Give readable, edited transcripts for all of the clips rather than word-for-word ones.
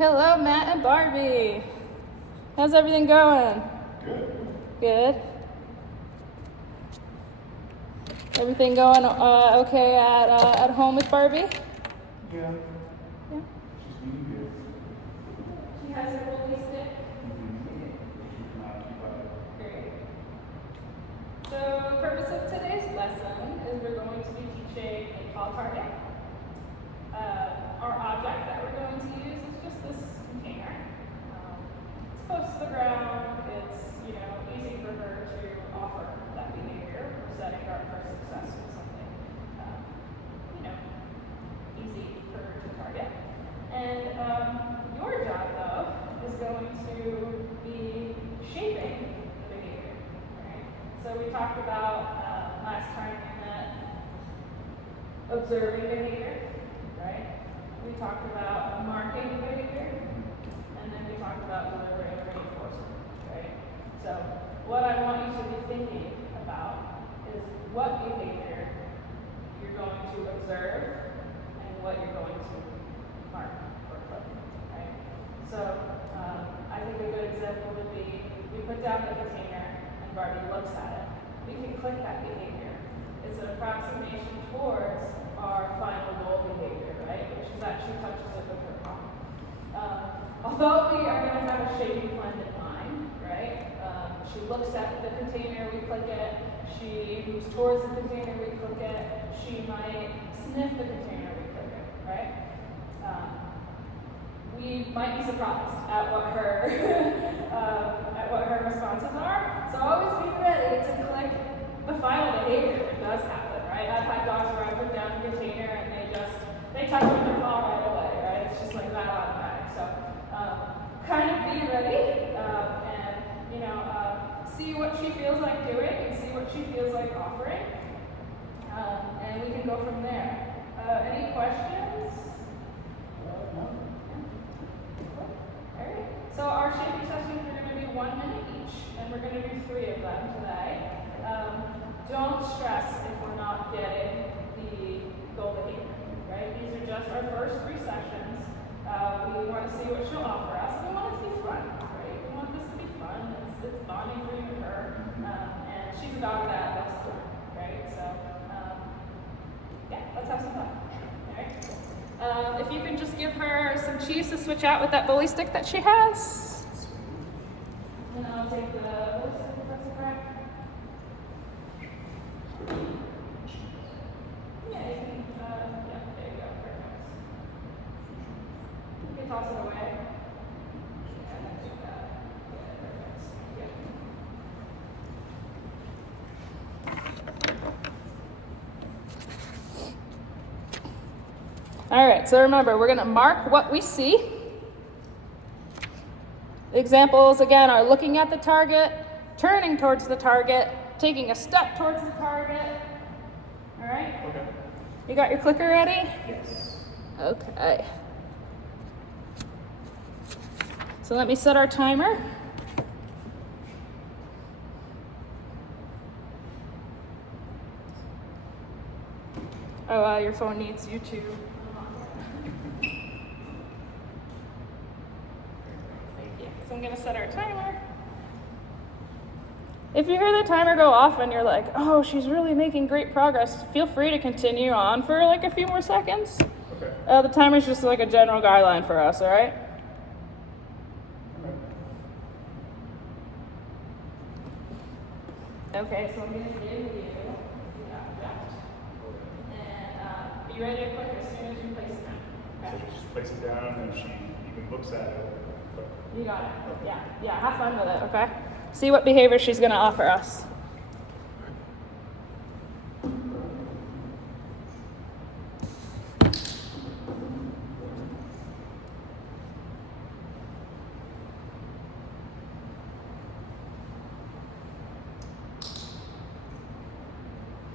Hello, Matt and Barbie. How's everything going? Good. Good. Everything going okay at home with Barbie? Yeah. Yeah. She's doing good. She has her holy stick. She's not too bad. Great. So the purpose of today's lesson is we're going to be teaching a call target. Our object that we're going to use is just this container. It's close to the ground. It's easy for her to offer that behavior. We're setting her up for success with something easy for her to target. And your job though is going to be shaping the behavior. Right? So we talked about last time we met observing behavior. Right? We talked about marking behavior, and then we talked about delivering reinforcement, right? So what I want you to be thinking about is what behavior you're going to observe and what you're going to mark or click, right? So I think a good example would be we put down the container and Barbie looks at it. We can click that behavior. It's an approximation towards our final goal behavior, right? Which is that she touches it with her palm. Although we are going to have a shaping plan in mind, right? She looks at the container, we click it. She moves towards the container, we click it. She might sniff the container, we click it, right? We might be surprised at what her responses are. So always be ready to click the final behavior if it does happen, right? I've had dogs where I put down the container and they touch it with their paw right away, right? It's just like that automatic. So kind of be ready and see what she feels like doing and see what she feels like offering, and we can go from there. Any questions? No. All right. So our shaping sessions are going to be 1 minute each, and we're going to do 3 of them today. Don't stress if we're not getting the goal behavior, right? These are just our first 3 sessions. We want to see what she'll offer us, and we want it to be fun, right? We want this to be fun. It's bonding for you and her, and she's a dog that loves to learn, right? So, let's have some fun. All right. If you can just give her some cheese to switch out with that bully stick that she has. And I'll take the bully stick if that's correct. Yeah, you can, there you go, perfect. You can toss it away. Yeah, that's good. Yeah, perfect. Yeah. All right, so remember, we're going to mark what we see. Examples, again, are looking at the target, turning towards the target, taking a step towards the target. All right? Okay. You got your clicker ready? Yes. Okay. So let me set our timer. Oh, your phone needs YouTube. So I'm going to set our timer. If you hear the timer go off and you're like, oh, she's really making great progress, feel free to continue on for like a few more seconds. Okay. The timer's just like a general guideline for us, all right? Okay, so I'm going to give you the object. And are you ready to click as soon as you place it down? So Okay. just place it down and she even looks at it. You got it. Yeah, have fun with it, okay? See what behavior she's going to offer us.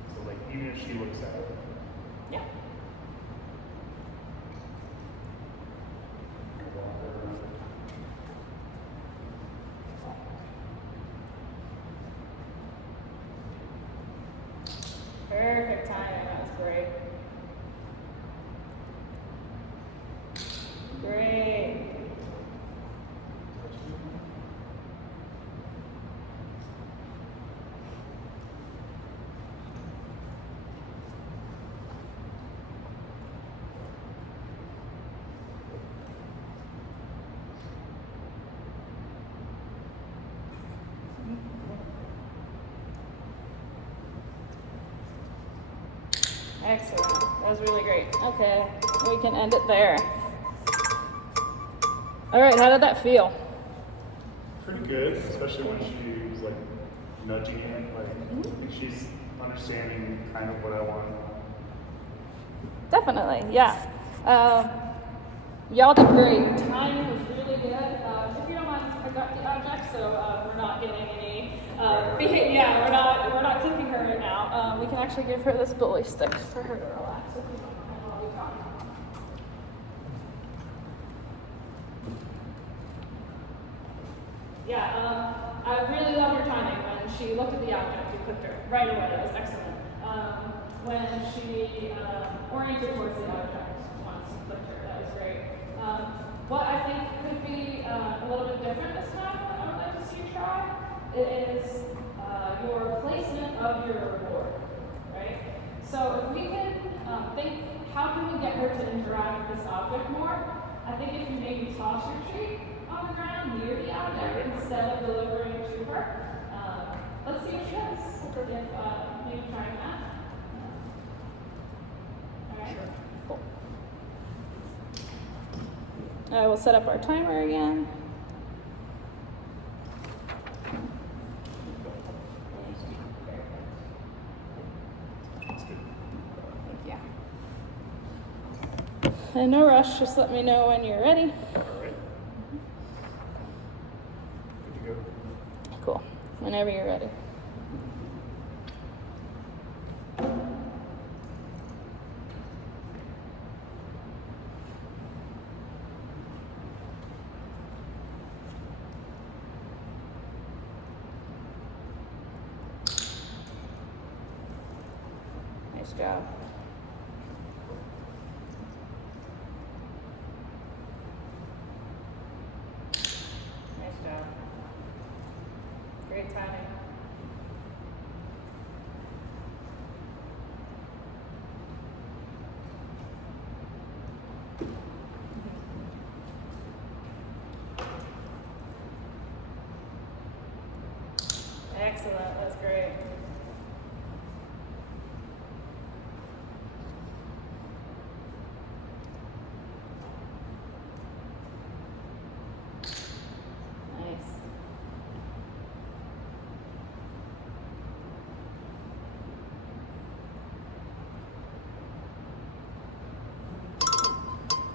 So like even if she looks at it. Yeah. Excellent. That was really great. Okay, we can end it there. All right, how did that feel? Pretty good, especially when she was like nudging it. Like, I think she's understanding kind of what I want. Definitely, yeah. Y'all did great. Your timing was really good. If you don't mind, I got the object, so we're not getting any. We're not clicking her right now. We can actually give her this bully stick for her to relax if you don't mind while we talk. Yeah, I really love your timing. When she looked at the object, you clicked her right away. It was excellent. When she oriented towards the object once you clicked her, that was great. What I think could be a little bit different this time, what I would like to see you try, is your placement of your reward, right? So if we can think, how can we get her to interact with this object more? I think if you maybe toss your treat on the ground near the object instead of delivering it to her, let's see what she does. If maybe trying that. All right. Sure. Cool. We'll set up our timer again. That's good. Thank you. And no rush, just let me know when you're ready. All right. Good to go. Cool. Whenever you're ready. Nice job. Nice job. Great timing. Excellent. That's great. Nice.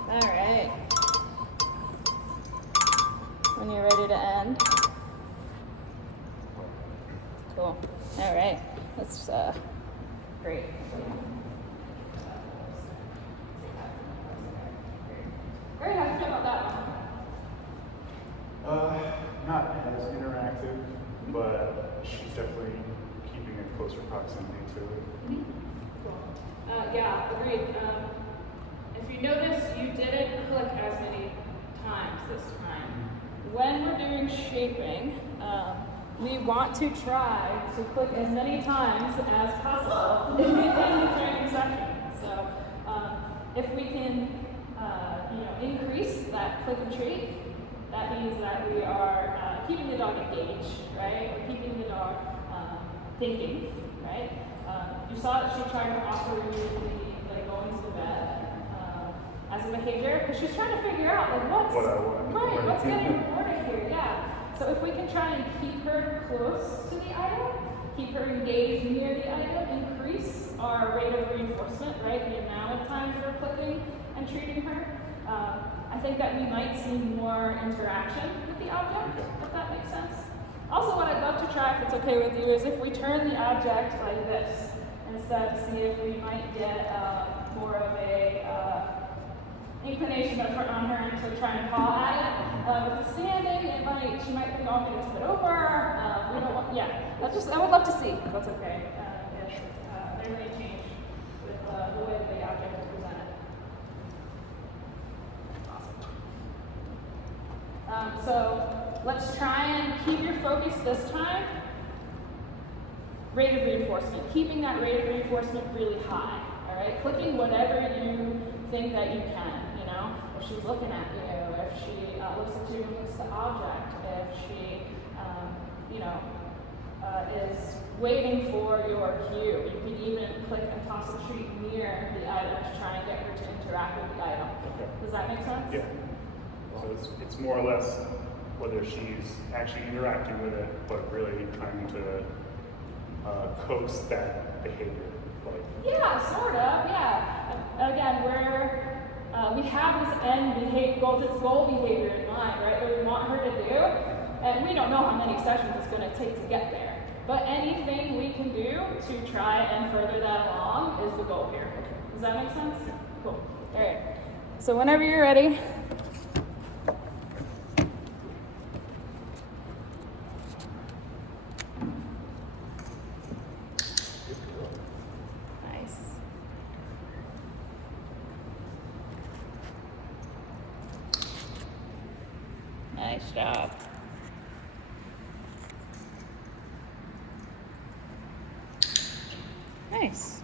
All right. When you're ready to end. Cool. All right. That's great. Great. How do you feel about that one? Not as interactive, but she's definitely keeping a closer proximity to it. Cool. Yeah, agreed. If you notice, you didn't click as many times this time. When we're doing shaping, we want to try to click as many times as possible in the training session. So if we can, increase that click and treat, that means that we are keeping the dog engaged, right? We're keeping the dog thinking, right? You saw that she tried to offer you the going to bed as a behavior because she's trying to figure out what's What I want. right, what's getting rewarded here, yeah. So if we can try and keep her close to the item, keep her engaged near the item, increase our rate of reinforcement, right? The amount of times we're clicking and treating her. I think that we might see more interaction with the object, if that makes sense. Also, what I'd love to try, if it's okay with you, is if we turn the object like this, instead to see if we might get more of a inclination on her to try and paw at it. If it's standing, she might think, oh, maybe it's a bit over. We don't want, I would love to see, if that's okay. If there's any change with the way the object is presented. Awesome. So let's try and keep your focus this time. Rate of reinforcement. Keeping that rate of reinforcement really high. All right. Clicking whatever you think that you can. If she's looking at you, if she looks at you and looks at the object, if she, is waiting for your cue. You can even click and toss a treat near the item to try and get her to interact with the item. Okay. Does that make sense? Yeah. So it's more or less whether she's actually interacting with it, but really trying to coax that behavior. Like, Yeah, sort of, yeah. Again, we have this end behavior, this goal behavior in mind, right? What we want her to do, and we don't know how many sessions it's going to take to get there. But anything we can do to try and further that along is the goal here. Does that make sense? Cool. All right. So whenever you're ready. Nice. Nice job. Nice.